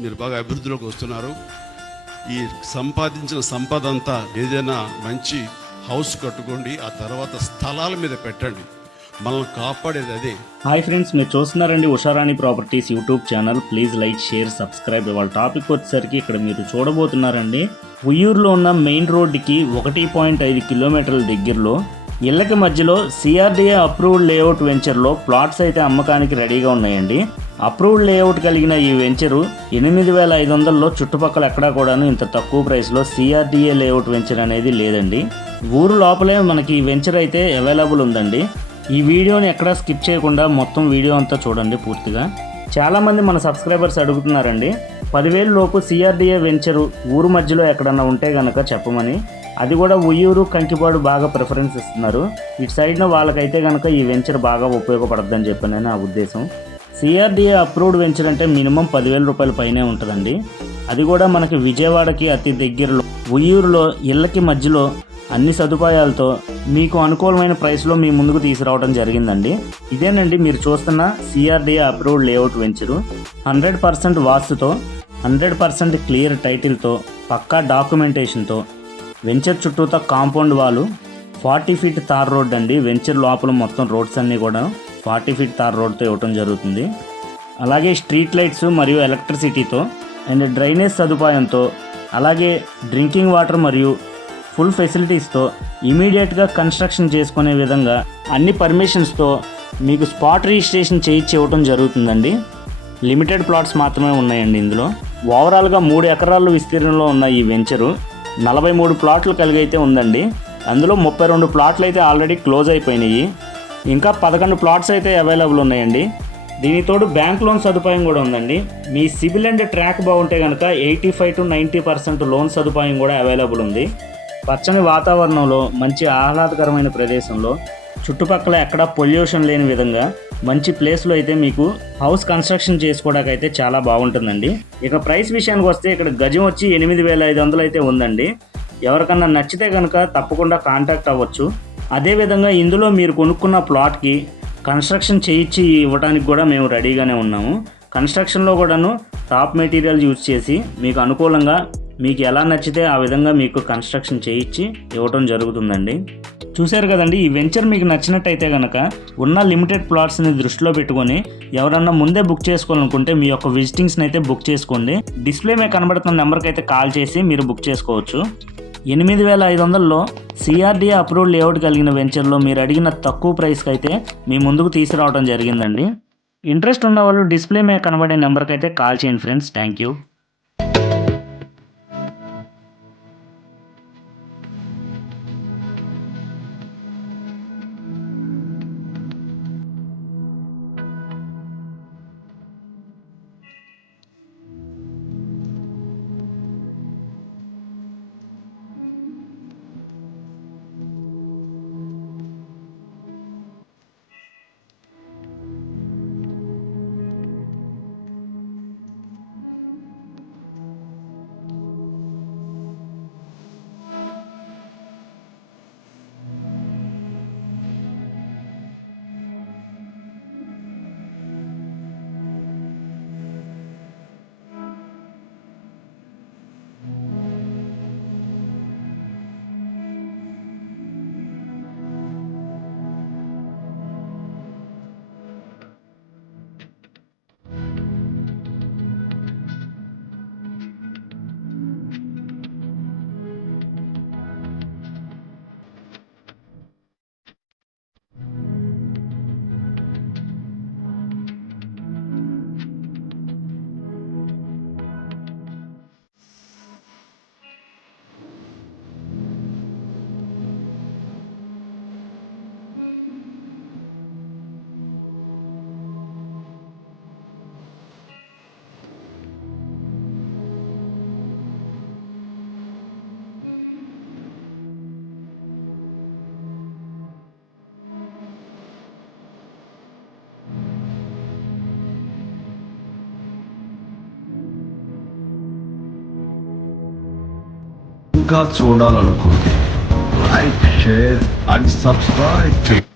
మీరు బాగా అభివృద్ధిలోకి వస్తున్నారు. ఈ సంపాదించిన సంపద అంతా ఏదైనా మంచి హౌస్ కట్టుకోండి, ఆ తర్వాత స్థలాల మీద పెట్టండి. మనల్ని కాపాడేది అదే. హాయ్ ఫ్రెండ్స్, మీరు చూస్తున్నారండి Usharani properties YouTube channel. Please like, share, subscribe. ఇవాళ టాపిక్ వచ్చేసరికి ఇక్కడ మీరు చూడబోతున్నారండి, ఉయ్యూరులో ఉన్న మెయిన్ రోడ్డుకి 1.5 కిలోమీటర్ల దగ్గరలో ఇళ్ళకి మధ్యలో సిఆర్డిఏ అప్రూవ్డ్ లేఅవుట్ వెంచర్లో ప్లాట్స్ అయితే అమ్మకానికి రెడీగా ఉన్నాయండి. అప్రూవ్డ్ లేఅవుట్ కలిగిన ఈ వెంచరు 8,500లో చుట్టుపక్కల ఎక్కడా కూడాను ఇంత తక్కువ ప్రైస్లో సిఆర్డిఏ లేఅవుట్ వెంచర్ అనేది లేదండి. ఊరు లోపలే మనకి ఈ వెంచర్ అయితే అవైలబుల్ ఉందండి. ఈ వీడియోని ఎక్కడా స్కిప్ చేయకుండా మొత్తం వీడియో అంతా చూడండి పూర్తిగా. చాలామంది మన సబ్స్క్రైబర్స్ అడుగుతున్నారండి, 10,000 లోపు సిఆర్డిఏ వెంచరు ఊరు మధ్యలో ఎక్కడన్నా ఉంటే కనుక చెప్పమని. అది కూడా ఉయ్యూరు, కంకిపాడు బాగా ప్రిఫరెన్స్ ఇస్తున్నారు. ఇటు సైడ్న వాళ్ళకైతే కనుక ఈ వెంచర్ బాగా ఉపయోగపడుతుందని చెప్పని నా ఉద్దేశం. సిఆర్డిఏ అప్రూవ్డ్ వెంచర్ అంటే మినిమం 10,000 రూపాయల పైనే ఉంటుందండి. అది కూడా మనకి విజయవాడకి అతి దగ్గరలో ఉయ్యూరులో ఇళ్ళకి మధ్యలో అన్ని సదుపాయాలతో మీకు అనుకూలమైన ప్రైస్లో మీ ముందుకు తీసుకురావడం జరిగిందండి. ఇదేనండి మీరు చూస్తున్న CRDA approved layout venture. 100% వాస్తుతో, 100% clear టైటిల్తో, పక్కా డాక్యుమెంటేషన్తో, వెంచర్ చుట్టూతో కాంపౌండ్ వాలు, 40 ఫీట్ తార్ రోడ్ అండి. వెంచర్ లోపల మొత్తం రోడ్స్ అన్నీ కూడా 40 ఫీట్ తార్ రోడ్తో ఇవ్వటం జరుగుతుంది. అలాగే స్ట్రీట్ లైట్స్ మరియు ఎలక్ట్రిసిటీతో అండ్ డ్రైనేజ్ సదుపాయంతో, అలాగే డ్రింకింగ్ వాటర్ మరియు ఫుల్ ఫెసిలిటీస్తో ఇమీడియట్గా కన్స్ట్రక్షన్ చేసుకునే విధంగా అన్ని పర్మిషన్స్తో మీకు స్పాట్ రిజిస్ట్రేషన్ చేయించి ఇవ్వటం జరుగుతుందండి. లిమిటెడ్ ప్లాట్స్ మాత్రమే ఉన్నాయండి ఇందులో. ఓవరాల్గా 3 ఎకరాల విస్తీర్ణంలో ఉన్న ఈ వెంచరు 43 ప్లాట్లు కలిగైతే ఉందండి. అందులో 32 ప్లాట్లు అయితే ఆల్రెడీ క్లోజ్ అయిపోయినాయి. ఇంకా 11 ప్లాట్స్ అయితే అవైలబుల్ ఉన్నాయండి. దీనితోడు బ్యాంక్ లోన్ సదుపాయం కూడా ఉందండి. మీ సిబిల్ అండ్ ట్రాక్ బాగుంటే కనుక 85 to 90% లోన్ సదుపాయం కూడా అవైలబుల్ ఉంది. పచ్చని వాతావరణంలో, మంచి ఆహ్లాదకరమైన ప్రదేశంలో, చుట్టుపక్కల ఎక్కడా పొల్యూషన్ లేని విధంగా మంచి ప్లేస్లో అయితే మీకు హౌస్ కన్స్ట్రక్షన్ చేసుకోవడానికి అయితే చాలా బాగుంటుందండి. ఇక ప్రైస్ విషయానికి వస్తే ఇక్కడ గజం వచ్చి 8,500 అయితే ఉందండి. ఎవరికన్నా నచ్చితే కనుక తప్పకుండా కాంటాక్ట్ అవ్వచ్చు. అదేవిధంగా ఇందులో మీరు కొనుక్కున్న ప్లాట్కి కన్స్ట్రక్షన్ చేయించి ఇవ్వడానికి కూడా మేము రెడీగానే ఉన్నాము. కన్స్ట్రక్షన్లో కూడాను టాప్ మెటీరియల్ యూజ్ చేసి మీకు అనుకూలంగా మీకు ఎలా నచ్చితే ఆ విధంగా మీకు కన్స్ట్రక్షన్ చేయించి ఇవ్వటం జరుగుతుందండి. చూశారు కదండి, ఈ వెంచర్ మీకు నచ్చినట్టయితే కనుక ఉన్న లిమిటెడ్ ప్లాట్స్ని దృష్టిలో పెట్టుకొని ఎవరన్నా ముందే బుక్ చేసుకోవాలనుకుంటే మీ యొక్క విజిటింగ్స్ని అయితే బుక్ చేసుకోండి. డిస్ప్లే మీద కనబడుతున్న నెంబర్కి అయితే కాల్ చేసి మీరు బుక్ చేసుకోవచ్చు. 8,500లో సిఆర్డిఏ అప్రూవ్డ్ లేఅవుట్ కలిగిన వెంచర్లో మీరు అడిగిన తక్కువ ప్రైస్కి అయితే మీ ముందుకు తీసుకురావడం జరిగిందండి. ఇంట్రెస్ట్ ఉన్న వాళ్ళు డిస్ప్లే మీద కనబడే నెంబర్కి అయితే కాల్ చేయండి ఫ్రెండ్స్. Thank you. ఇంకా చూడాలనుకుంటే లైక్, షేర్ అండ్ సబ్స్క్రైబ్.